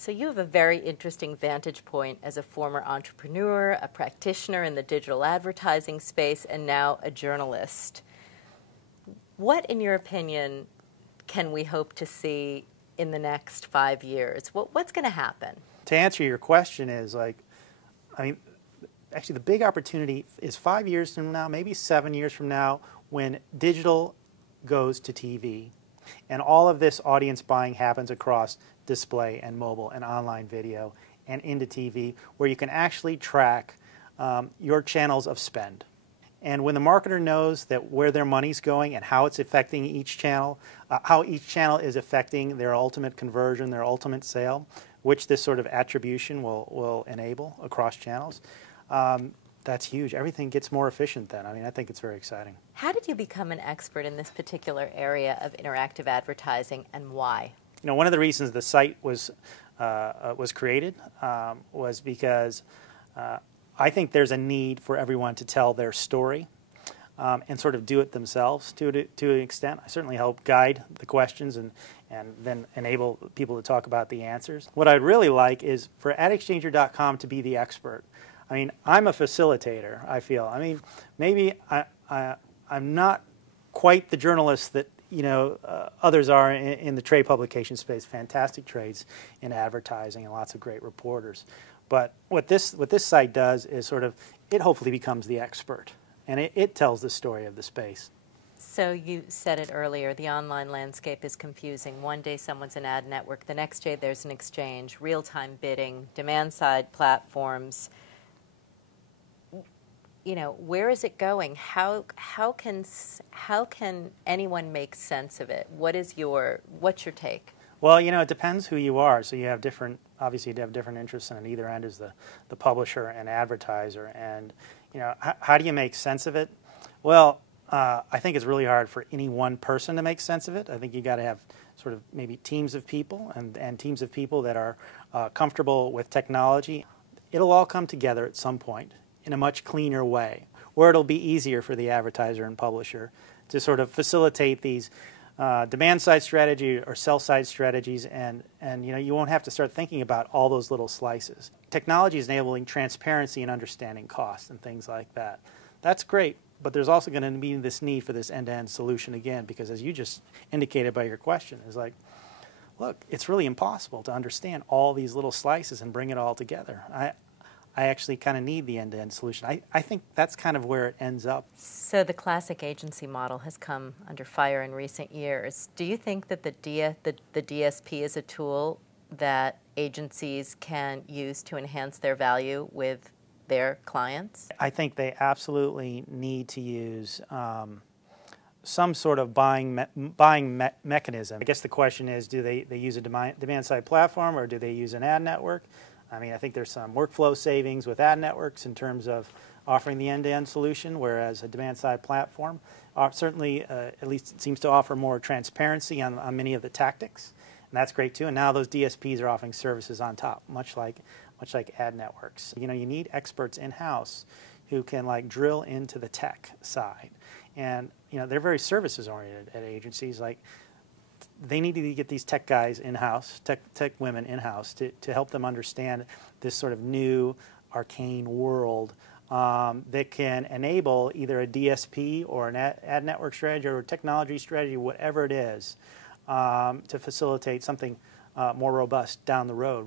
So you have a very interesting vantage point as a former entrepreneur, a practitioner in the digital advertising space, and now a journalist. What, in your opinion, can we hope to see in the next 5 years? What's going to happen? To answer your question is actually the big opportunity is 5 years from now, maybe 7 years from now, when digital goes to TV. And all of this audience buying happens across display and mobile and online video and into TV, where you can actually track your channels of spend. And when the marketer knows that where their money's going and how it's affecting each channel, how each channel is affecting their ultimate conversion, their ultimate sale, which this sort of attribution will enable across channels, that's huge. Everything gets more efficient then. I think it's very exciting. How did you become an expert in this particular area of interactive advertising, and why? One of the reasons the site was created was because I think there's a need for everyone to tell their story and sort of do it themselves to an extent. I certainly help guide the questions and then enable people to talk about the answers. What I'd really like is for AdExchanger.com to be the expert. I'm a facilitator, I feel. Maybe I'm not quite the journalist that others are in the trade publication space. Fantastic trades in advertising and lots of great reporters. But what this site does is sort of, it hopefully becomes the expert, and it tells the story of the space. So you said it earlier, the online landscape is confusing. One day someone's an ad network, the next day there's an exchange, real-time bidding, demand-side platforms. Where is it going? How can anyone make sense of it? What's your take? Well, it depends who you are. So you have obviously you have different interests, and on either end is the publisher and advertiser. And how do you make sense of it? Well, I think it's really hard for any one person to make sense of it. I think you got to have sort of maybe teams of people and teams of people that are comfortable with technology. It'll all come together at some point in a much cleaner way, where it'll be easier for the advertiser and publisher to sort of facilitate these demand-side strategy or sell-side strategies, and you won't have to start thinking about all those little slices. Technology is enabling transparency and understanding costs and things like that. That's great, but there's also going to be this need for this end-to-end solution again, because as you just indicated by your question, is like, look, it's really impossible to understand all these little slices and bring it all together. I actually kind of need the end-to-end solution. I think that's kind of where it ends up. So the classic agency model has come under fire in recent years. Do you think that the DSP is a tool that agencies can use to enhance their value with their clients? I think they absolutely need to use some sort of buying mechanism. I guess the question is, do they use a demand-side platform, or do they use an ad network? I think there's some workflow savings with ad networks in terms of offering the end-to-end solution, whereas a demand-side platform certainly, at least it seems to offer more transparency on many of the tactics, and that's great too. And now those DSPs are offering services on top, much like ad networks. You need experts in-house who can drill into the tech side, and they're very services-oriented at agencies. They need to get these tech guys in-house, tech women in-house, to help them understand this sort of new, arcane world that can enable either a DSP or an ad network strategy or a technology strategy, whatever it is, to facilitate something more robust down the road.